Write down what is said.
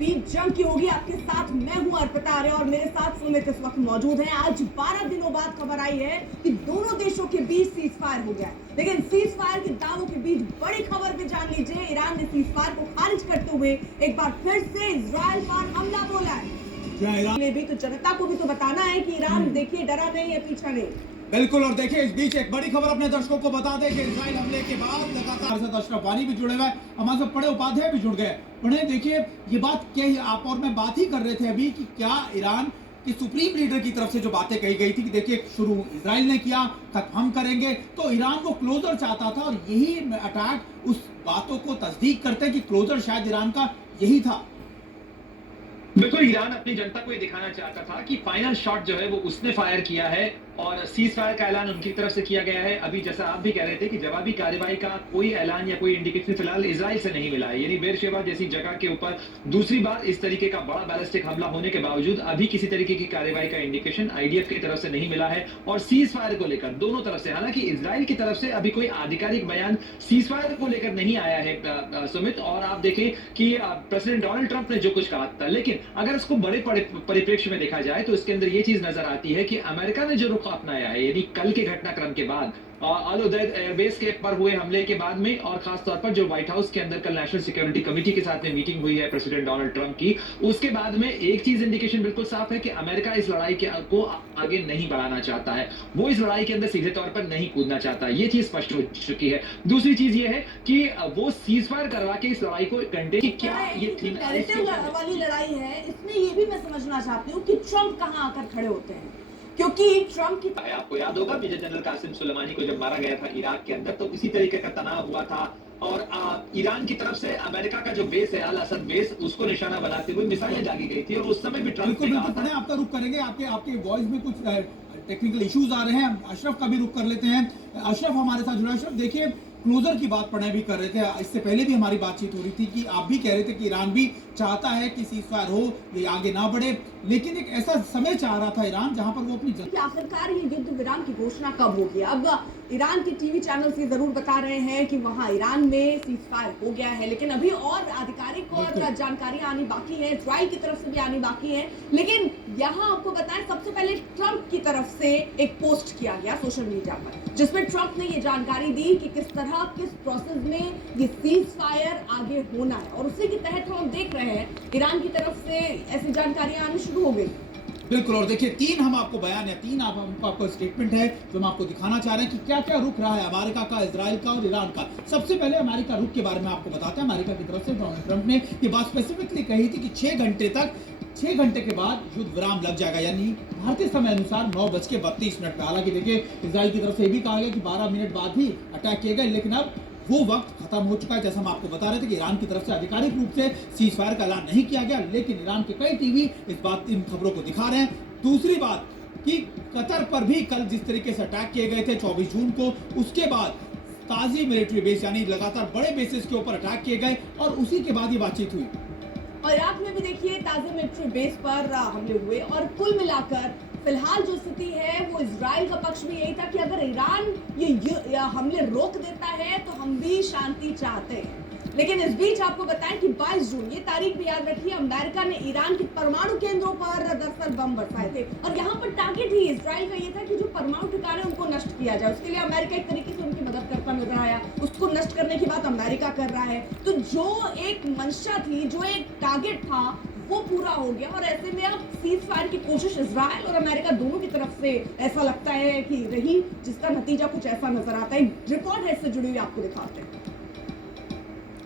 बीच जंग की होगी। आपके साथ मैं हूं अर्पिता आर्य और मेरे साथ सुमित इस वक्त मौजूद हैं। आज 12 दिनों बाद खबर आई है कि दोनों देशों के बीच सीज फायर हो गया है। लेकिन सीज फायर के दावों के बीच बड़ी खबर भी जान लीजिए। ईरान ने सीज फायर को खारिज करते हुए एक बार फिर से इजराइल पर हमला बोला है। ईरान भी तो जनता को भी तो बताना है कि ईरान देखिए डरा नहीं है, पीछा नहीं। बिल्कुल। और देखिए इस बीच एक बड़ी खबर अपने दर्शकों को बता दें कि इजराइल हमले के बाद लगातार से अशरफ वानी भी जुड़े हुए हैं, हमारे साथ बड़े उपाध्याय भी जुड़ गए। बड़े देखिए ये बात क्या ही आप और मैं बात ही कर रहे थे अभी कि क्या ईरान की सुप्रीम लीडर की तरफ से जो बातें कही गई थी कि देखिए शुरू इजराइल ने किया, हम करेंगे, तो ईरान को क्लोजर चाहता था और यही अटैक उस बातों को तस्दीक करते हैं कि क्लोजर शायद ईरान का यही था। बिल्कुल, ईरान अपनी जनता को ये दिखाना चाहता था कि फाइनल शॉट जो है वो उसने फायर किया है और सीज फायर का ऐलान उनकी तरफ से किया गया है। अभी जैसा आप भी कह रहे थे कि जवाबी कार्रवाई का कोई ऐलान या कोई इंडिकेशन फिलहाल इजराइल से नहीं मिला है। यानी बेरशेबा जैसी जगह के ऊपर दूसरी बार इस तरीके का बड़ा बैलिस्टिक हमला होने के बावजूद अभी किसी तरीके की कार्रवाई का इंडिकेशन आईडीएफ की तरफ से नहीं मिला है। और सीज फायर को लेकर दोनों तरफ से, हालांकि इजराइल की तरफ से अभी कोई आधिकारिक बयान सीज फायर को लेकर नहीं आया है सुमित। और आप देखें कि प्रेसिडेंट डोनाल्ड ट्रंप ने जो कुछ कहा था, लेकिन अगर इसको बड़े परिप्रेक्ष्य में देखा जाए तो इसके अंदर ये चीज नजर आती है कि अमेरिका ने जो रुख अपनाया है, यानी कल के घटनाक्रम के बाद अल उदैद एयरबेस के पर हुए हमले के बाद में, और खास तौर पर जो व्हाइट हाउस के अंदर कल नेशनल सिक्योरिटी कमेटी के साथ में मीटिंग हुई है प्रेसिडेंट डोनाल्ड ट्रंप की, उसके बाद में एक चीज इंडिकेशन बिल्कुल साफ है कि अमेरिका इस लड़ाई को आगे नहीं बढ़ाना चाहता है। वो इस लड़ाई के अंदर सीधे तौर पर नहीं कूदना चाहता, ये चीज स्पष्ट हो चुकी है। दूसरी चीज ये है कि वो सीज फायर करवा के इस लड़ाई को कंटेन, क्या ये वाली लड़ाई है, इसमें ये भी मैं समझना चाहती हूँ कि ट्रंप कहाँ आकर खड़े होते हैं, क्योंकि ट्रंप की आपको याद होगा मेजर जनरल कासिम सुलेमानी को जब मारा गया था इराक के अंदर, तो इसी तरीके का तनाव हुआ था और ईरान की तरफ से अमेरिका का जो बेस है अल असद बेस, उसको निशाना बनाते हुए मिसाइलें दागी गई थी और उस समय भी ट्रंप ने कहा था। आपका रुख करेंगे, आपके वॉइस में कुछ टेक्निकल इश्यूज आ रहे हैं, अशरफ का भी रुख कर लेते हैं। अशरफ हमारे साथ जुड़ा। अशरफ देखिए क्लोजर की बात पढ़े भी कर रहे थे, इससे पहले भी हमारी बातचीत हो रही थी कि आप भी कह रहे थे कि ईरान भी चाहता है कि सीज फायर हो, ये आगे ना बढ़े, लेकिन एक ऐसा समय चाह रहा था ईरान जहां पर वो अपनी आखिरकार ये युद्ध विराम की घोषणा कब होगी। अब ईरान के टीवी चैनल ये जरूर बता रहे हैं कि वहां ईरान में सीज फायर हो गया है, लेकिन अभी और आधिकारिक और जानकारियां आनी बाकी है, इजराइल की तरफ से भी आनी बाकी है। लेकिन यहाँ आपको बताएं, सबसे पहले ट्रंप की तरफ से एक पोस्ट किया गया सोशल मीडिया पर, जिसमें ट्रंप ने ये जानकारी दी कि किस तरह किस प्रोसेस में ये सीज फायर आगे होना है, और उसी के तहत हम देख रहे हैं ईरान की तरफ से ऐसी जानकारियां आनी शुरू हो गई। बिल्कुल। और देखिए तीन हमको आपको स्टेटमेंट है जो हम आपको दिखाना चाह रहे हैं कि क्या क्या रुख रहा है अमेरिका का, इजराइल का और ईरान का। सबसे पहले अमेरिका रुख के बारे में आपको बताते हैं। अमेरिका की तरफ से डोनाल्ड ट्रंप ने ये बात स्पेसिफिकली कही थी कि 6 घंटे के बाद युद्ध विराम लग जाएगा, यानी भारतीय समय अनुसार 9:32 में। हालांकि देखिए इजराइल की तरफ से भी कहा गया कि 12 मिनट बाद ही अटैक किए गए, लेकिन अब वो वक्त खत्म हो चुका है। जैसा हम आपको बता रहे थे कि ईरान की तरफ से आधिकारिक रूप से सीज फायर का ऐलान नहीं किया गया, लेकिन ईरान के कई टीवी इन खबरों को दिखा रहे हैं। दूसरी बात कि कतर पर भी कल जिस तरीके से अटैक किए गए थे 24 जून को, उसके बाद ताजी मिलिट्री बेस यानी लगातार बड़े बेसिस के ऊपर अटैक किए गए और उसी के बाद ये बातचीत हुई। और इराक में भी देखिए ताजे मिलिट्री बेस पर हमले हुए, और कुल मिलाकर फिलहाल जो स्थिति है वो इजराइल का पक्ष में यही था कि अगर ईरान ये हमले रोक देता है तो हम भी शांति चाहते हैं। लेकिन इस बीच आपको बताएं कि 22 जून, ये तारीख भी याद रखिए, अमेरिका ने ईरान के परमाणु केंद्रों पर दरअसल बम बरसाए थे, और यहाँ पर टारगेट ही इजराइल का ये था कि जो परमाणु ठिकाने उनको नष्ट किया जाए। उसके लिए अमेरिका एक तरीके से उनकी मदद करता नजर आया, उसको नष्ट करने की बात अमेरिका कर रहा है। तो जो एक मंशा थी, जो एक टारगेट था, वो पूरा हो गया। और ऐसे में अब सीज फायर की कोशिश इजराइल और अमेरिका दोनों की तरफ से ऐसा लगता है कि रही, जिसका नतीजा कुछ ऐसा नजर आता है। रिकॉर्ड है इससे जुड़ी हुई, आपको दिखाते हैं।